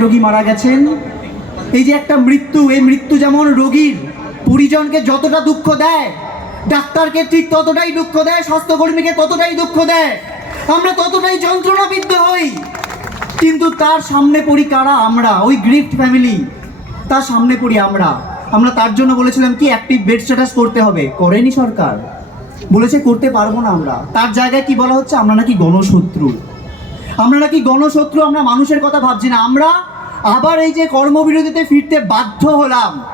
রোগী মারা গেছেন। এই যে একটা মৃত্যু, এই মৃত্যু যেমন রোগীর পরিজনকে যতটা দুঃখ দেয়, ডাক্তারকে ঠিক ততটাই দুঃখ দেয়, স্বাস্থ্যকর্মীকে ততটাই দুঃখ দেয়, আমরা ততটাই যন্ত্রণাবিদ্ধ হই। কিন্তু তার সামনে পড়ি কারা? আমরা, ওই গ্রিফট ফ্যামিলি তার সামনে পড়ি আমরা। আমরা তার জন্য বলেছিলাম কি অ্যাক্টিভ বেড স্ট্যাটাস করতে হবে। করেনি সরকার। বলেছে করতে পারব না আমরা। তার জায়গায় কি বলা হচ্ছে? আমরা নাকি গণশত্রু। আমরা নাকি গণশত্রু, আমরা মানুষের কথা ভাবছি না। আমরা আবার এই যে কর্মবিরতিতে ফিরতে বাধ্য হলাম।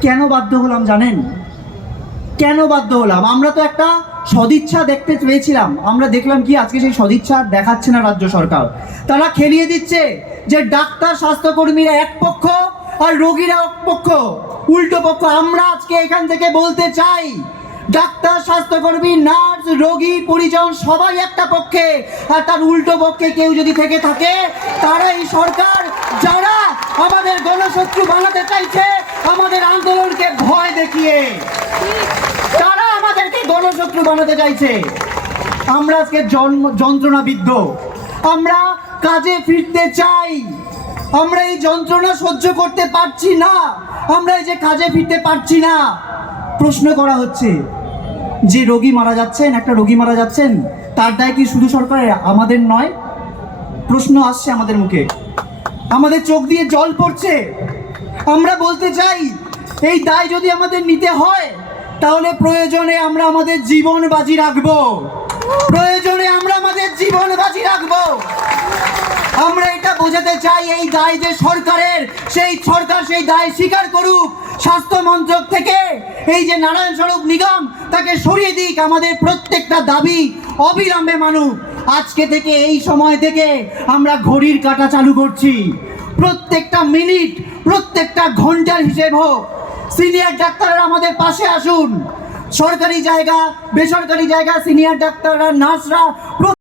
কেন বাধ্য হলাম জানেন? কেন বাধ্য হলাম? আমরা তো একটা সদিচ্ছা দেখতে পেয়েছিলাম। আমরা দেখলাম কি আজকে সেই সদিচ্ছা দেখাচ্ছে না রাজ্য সরকার। তারা খেলিয়ে দিচ্ছে যে ডাক্তার, স্বাস্থ্যকর্মীরা এক পক্ষ আর রোগীরা এক পক্ষ, উল্টো পক্ষ। আমরা আজকে এখান থেকে বলতে চাই, ডাক্তার, স্বাস্থ্যকর্মী নার্স রোগী, পরিজন সবাই একটা পক্ষে। আর তার উল্টো পক্ষে কেউ যদি থেকে থাকে, তারা এই সরকার যারা আমাদের গণশত্রু বানাতে চাইছে, আমাদের আন্দোলনকে ভয় দেখিয়ে তারা আমাদেরকে গণশত্রু বানাতে চাইছে। আমরা আজকে জন্ম, যন্ত্রণাবিদ্ধ। আমরা কাজে ফিরতে চাই। আমরা এই যন্ত্রণা সহ্য করতে পারছি না। আমরা এই যে কাজে ফিরতে পারছি না। প্রশ্ন করা হচ্ছে যে রোগী মারা যাচ্ছেন, একটা রোগী মারা যাচ্ছেন, তার দায় কি শুধু সরকারের? আমাদের নয়। প্রশ্ন আসছে আমাদের মুখে। আমাদের চোখ দিয়ে জল পড়ছে। আমরা বলতে চাই, এই দায় যদি আমাদের নিতে হয়, তাহলে প্রয়োজনে আমরা আমাদের জীবন বাজি রাখব। প্রয়োজনে আমরা আমাদের জীবন বাজি রাখব। চাই এই দায় যে সরকারের, সেই সরকার সেই দায় স্বীকার করুক। স্বাস্থ্য মন্ত্রক থেকে এই যে নারায়ণ স্বরূপ নিগম, তাকে সরিয়ে দিক আমাদের প্রত্যেকটা দাবি অবিলম্বে মানুষ আজকে থেকে এই সময় থেকে আমরা ঘড়ির কাটা চালু করছি। প্রত্যেকটা মিনিট, প্রত্যেকটা ঘণ্টার হিসেব হোক। সিনিয়র ডাক্তাররা আমাদের পাশে আসুন। সরকারি জায়গা, বেসরকারি জায়গা, সিনিয়র ডাক্তাররা, নার্সরা